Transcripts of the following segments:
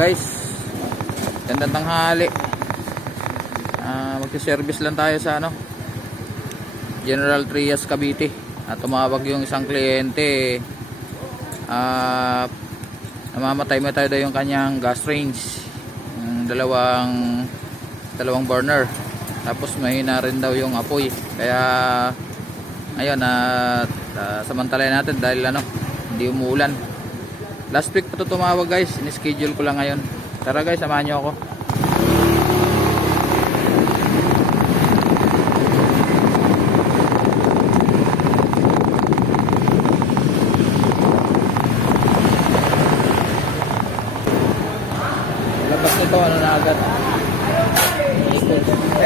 guys, gandang tanghali. Magsi-service lang tayo sa General Trias Cavite. Tumawag yung isang kliyente, namamatay tayo daw yung kanyang gas range, yung dalawang burner, tapos mahina rin daw yung apoy. Kaya ngayon samantalayan natin dahil hindi umuulan. Last week pa ito tumawag guys, in-schedule ko lang ngayon. Tara guys, samahan nyo ako. Labas nito, na agad.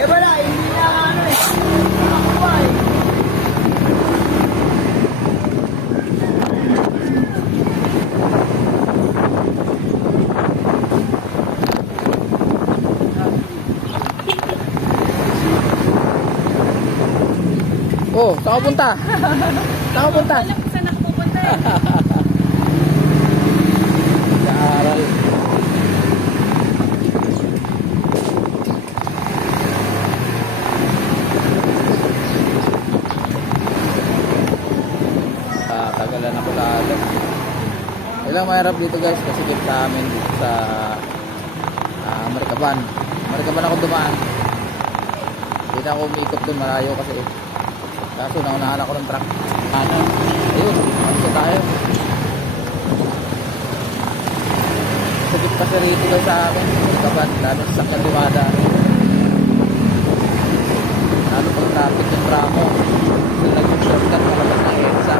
Wala, hindi na nakakuha eh. Oh, saan ka punta? Saan ka punta? Alam ko saan ako pupunta eh. Kaaral. Tagalan ako lalo. Ilang mahirap dito guys kasi dito sa amin dito sa Marikaban ako dumaan. Hindi na ako umiikot doon, malayo kasi kaso naunahan ako ng truck. Ayun, ano tayo. Sakit kasi rito guys sa amin Marikaban, lalo sa sakyan dumada. Lalo pag traffic yung tramo, sila nag-shortcut palabas ng EDSA.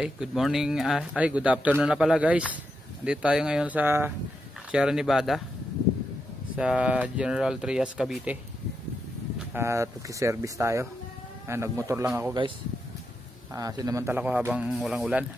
Ay, good morning, good afternoon na pala guys. Dito tayo ngayon sa Sierra Nevada, sa General Trias, Cavite. At magsiservice tayo. Nagmotor lang ako guys. Sinamantala ko habang walang ulan.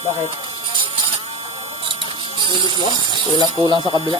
Bakit? Ulit mo? Kulang sa kabila.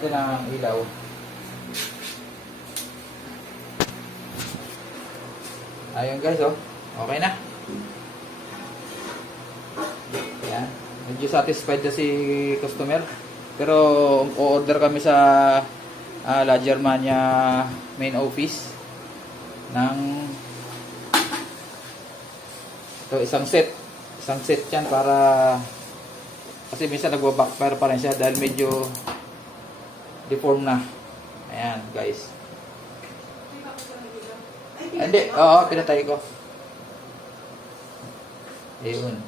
natin ang ilaw. Ayun guys, oh. Okay na. Ayan. Medyo satisfied na si customer. Pero o-order kami sa La Germania main office ng isang set. Isang set yan para kasi minsan nagwa-backfire pa rin siya dahil medyo deform na. Ayan guys. Hindi, oo, pinatay ko. Ayun.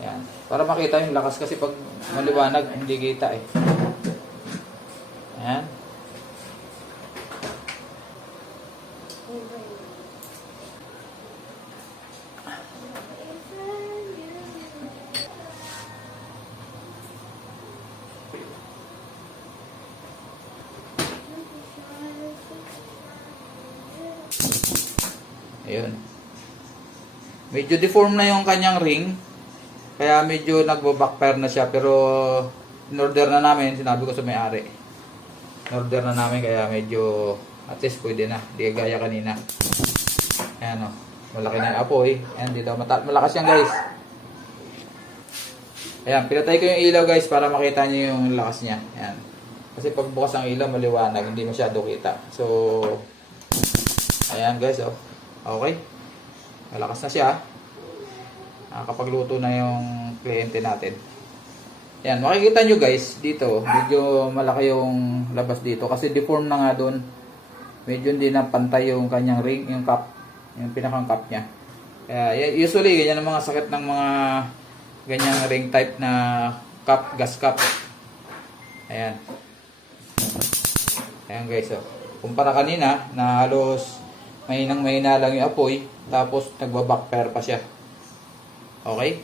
Ayan. Para makita yung lakas kasi pag maliwanag, hindi kita eh. Ayan. Ayun. Medyo deform na yung kanyang ring. Kaya medyo nagbo-backfire na siya. Pero in-order na namin. Sinabi ko sa may-ari. In-order na namin kaya medyo at least pwede na. Di gaya kanina. Ayan o. Malaki na yung apoy. Ayan dito. Malakas yan guys. Ayan. Pinatay ko yung ilaw guys para makita nyo yung lakas niya. Ayan. Kasi pag bukas ang ilaw maliwanag. Hindi masyado kita. So ayan guys o. Okay. Malakas na siya. Nakakapagluto na yung kliyente natin. Yan. Makikita nyo guys. Dito. Medyo malaki yung labas dito. Kasi deform na nga doon. Medyo hindi na pantay yung kanyang ring. Yung cup. Yung pinakang cup niya. Kaya usually ganyan ang mga sakit ng mga ganyang ring type na cup. Gas cup. Ayan. Ayan guys. Oh. Kumpara kanina na halos mahina lang yung apoy, tapos nagba-backfire pa siya. Okay?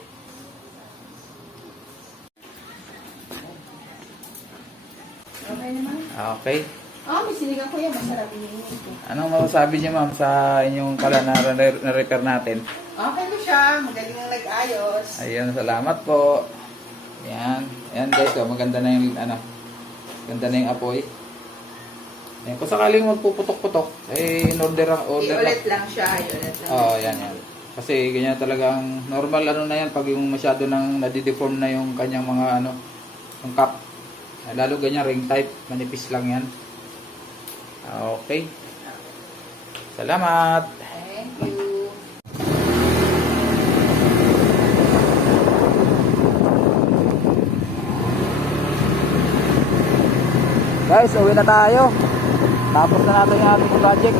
Okay naman. Okay. May sinigang ko yan. Masarap yun. Anong masasabi niyo ma'am sa inyong pala na repair natin? Okay na siya. Magaling ang nag-ayos. Ayun, salamat po. Ayan. Ayan guys, oh, maganda na yung ganda na yung apoy. Ayan, kung sakaling magpuputok-putok, in-order I-ulit lang siya. I-ulit lang. Oo, yan. Kasi ganyan talagang normal na yan pag yung masyado nang nadideform na yung kanyang mga yung cup. Lalo ganyan ring type, manipis lang yan. Okay. Salamat. Thank you. Guys, uwi na tayo. Tapos na natin yung ating project.